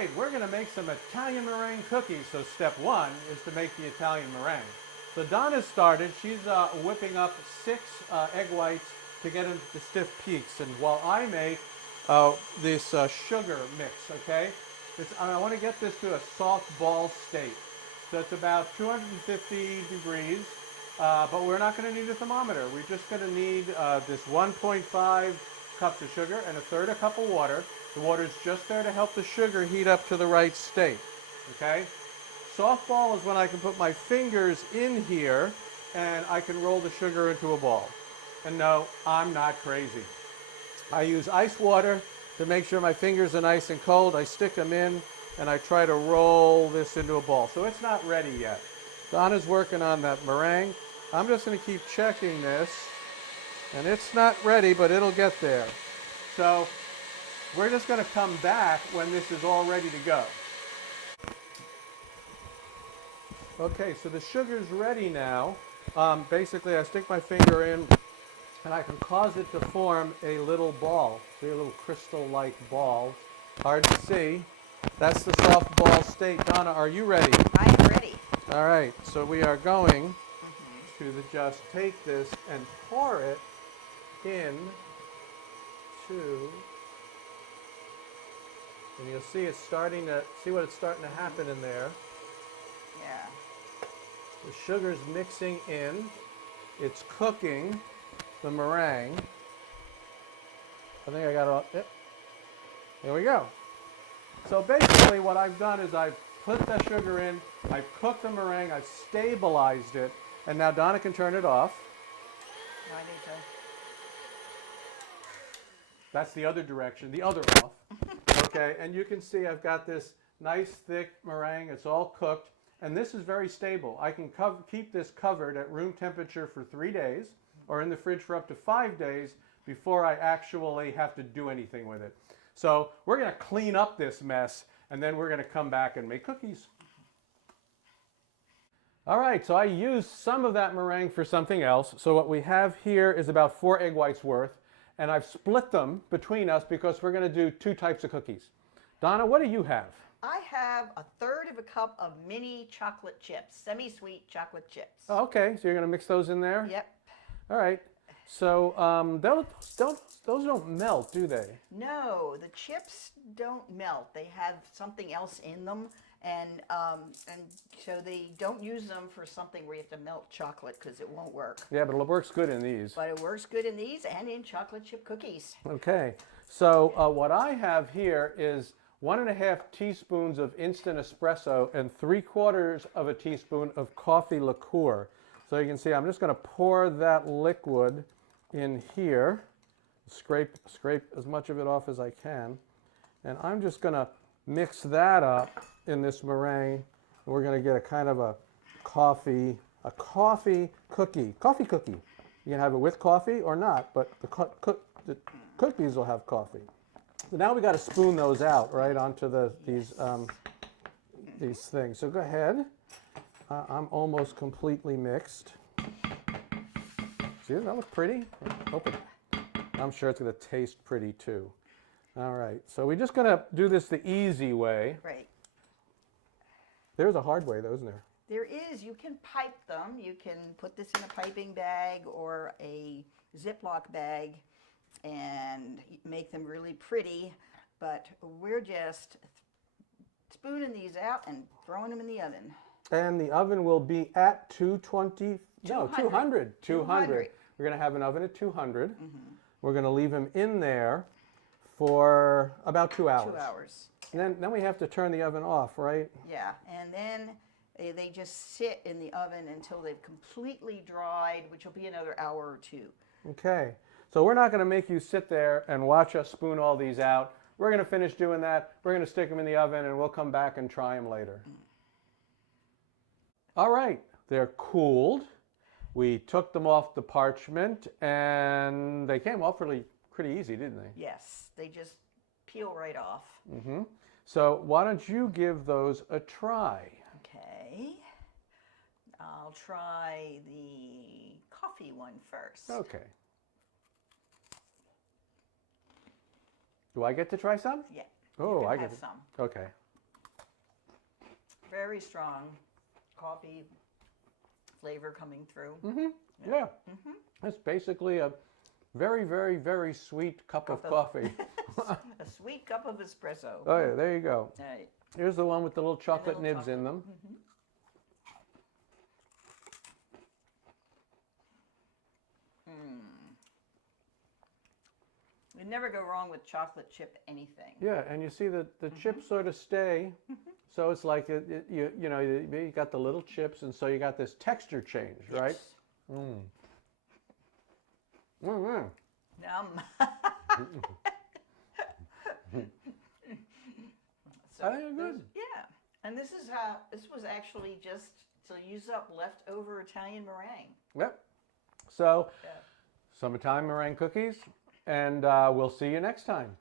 right, we're going to make some Italian meringue cookies. So step one is to make the Italian meringue. So Donna's started. She's whipping up 6 egg whites to get into the stiff peaks. And while I make this sugar mix, okay? I want to get this to a soft ball state. So it's about 250 degrees, but we're not going to need a thermometer. We're just going to need this 1.5 cups of sugar and 1/3 cup of water. The water is just there to help the sugar heat up to the right state, okay? Soft ball is when I can put my fingers in here and I can roll the sugar into a ball. And no, I'm not crazy. I use ice water to make sure my fingers are nice and cold. I stick them in and I try to roll this into a ball. So it's not ready yet. Donna's working on that meringue. I'm just going to keep checking this. And it's not ready, but it'll get there. So we're just going to come back when this is all ready to go. Okay, so the sugar's ready now. Basically, I stick my finger in and I can cause it to form a little ball. See, a little crystal-like ball. Hard to see. That's the soft ball state. Donna, are you ready? I am ready. All right, so we are going to just take this and pour it in to, and you'll see it's starting to, see what it's starting to happen in there. Yeah. The sugar's mixing in, it's cooking the meringue. I think I got it all, yep. There we go. So basically what I've done is I've put the sugar in, I've cooked the meringue, I've stabilized it, and now Donna can turn it off. I need to. That's the other direction, the other off. Okay, and you can see I've got this nice thick meringue. It's all cooked, and this is very stable. I can keep this covered at room temperature for 3 days, or in the fridge for up to 5 days before I actually have to do anything with it. So we're going to clean up this mess, and then we're going to come back and make cookies. All right, so I used some of that meringue for something else. So what we have here is about 4 egg whites worth. And I've split them between us because we're going to do 2 types of cookies. Donna, what do you have? I have 1/3 cup of mini chocolate chips, semi-sweet chocolate chips. Oh, okay, so you're going to mix those in there? Yep. All right. So those don't melt, do they? No, the chips don't melt. They have something else in them, and so they don't use them for something where you have to melt chocolate because it won't work. Yeah, but it works good in these. But it works good in these and in chocolate chip cookies. Okay. So what I have here is 1.5 teaspoons of instant espresso and 3/4 of a teaspoon of coffee liqueur. So you can see I'm just going to pour that liquid in here, scrape as much of it off as I can, and I'm just going to mix that up in this meringue. We're going to get a kind of a coffee cookie. Coffee cookie. You can have it with coffee or not, but the cookies will have coffee. So now we got to spoon those out right onto these things. So go ahead. I'm almost completely mixed. See, does that look pretty? I'm sure it's going to taste pretty too. All right, so we're just going to do this the easy way. Right. There's a hard way, though, isn't there? There is. You can pipe them. You can put this in a piping bag or a Ziploc bag and make them really pretty. But we're just spooning these out and throwing them in the oven. And the oven will be at 200. 200. We're going to have an oven at 200. We're going to leave them in there for about 2 hours. 2 hours. And then we have to turn the oven off, right? Yeah, and then they just sit in the oven until they've completely dried, which will be another hour or 2. Okay, so we're not going to make you sit there and watch us spoon all these out. We're going to finish doing that. We're going to stick them in the oven, and we'll come back and try them later. All right, they're cooled. We took them off the parchment, and they came off pretty easy, didn't they? Yes, they just peel right off. So why don't you give those a try? Okay. I'll try the coffee one first. Okay. Do I get to try some? Yeah. Oh, you can I have get some. Okay. Very strong coffee flavor coming through. Yeah. It's basically a very, very, very sweet cup of coffee. A sweet cup of espresso. Oh yeah, there you go. Right. Here's the one with the little chocolate little nibs in chocolate. them. You never go wrong with chocolate chip anything. Yeah, and you see that the chips sort of stay. So it's like you know you got the little chips, and so you got this texture change, right? Yes. Mm. Yum. So I think they're good. yeah, and this was actually just to use up leftover Italian meringue. Yep. So Yeah. some Italian meringue cookies, and we'll see you next time.